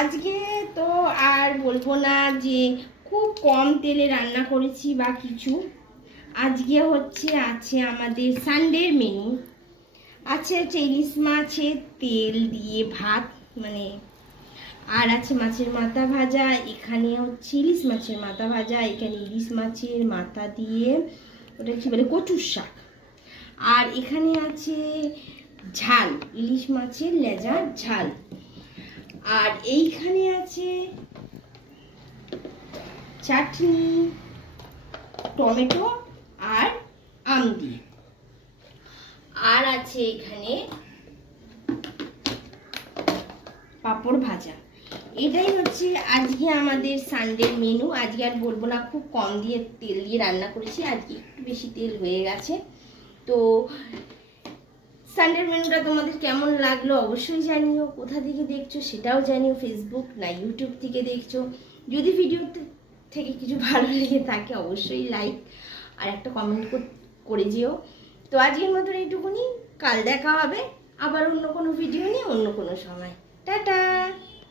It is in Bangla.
আজকে তো আর বলবো না যে খুব কম তেলে রান্না করেছি বা কিছু। আজকে আছে আমাদের সানডের মেনু। আছে ইলিশ মাছের তেল দিয়ে ভাত, মানে আর আছে মাছের মাথা ভাজা। এখানে ইলিশ মাছের মাথা ভাজা, এখানে ইলিশ মাছের মাথা দিয়ে ওটা কি বলে কচুর শাক। আর এখানে আছে ঝাল, ইলিশ মাছের লেজার ঝাল। আর এইখানে আছে চাটনি, টমেটো আর আম দিয়ে। আর আছে এখানে পাঁপড় ভাজা। এটাই আজকে আমাদের সানডের মেনু। আজকে আর বলবো না খুব কম দিয়ে তেল দিয়ে রান্না করেছি, আজকে একটু বেশি তেল হয়ে গেছে। তো সানডের মেনুটা তোমাদের কেমন লাগলো অবশ্যই জানিও। কোথা থেকে দেখছো সেটাও জানিও, ফেসবুক না ইউটিউব থেকে দেখছো। যদি ভিডিও থেকে কিছু ভালো লেগে থাকে অবশ্যই লাইক আর একটা কমেন্ট করে যেও। তো আজকের মতন এইটুকুনি, কাল দেখা হবে আবার অন্য কোনো ভিডিও নিয়ে অন্য কোনো সময়। টাটা।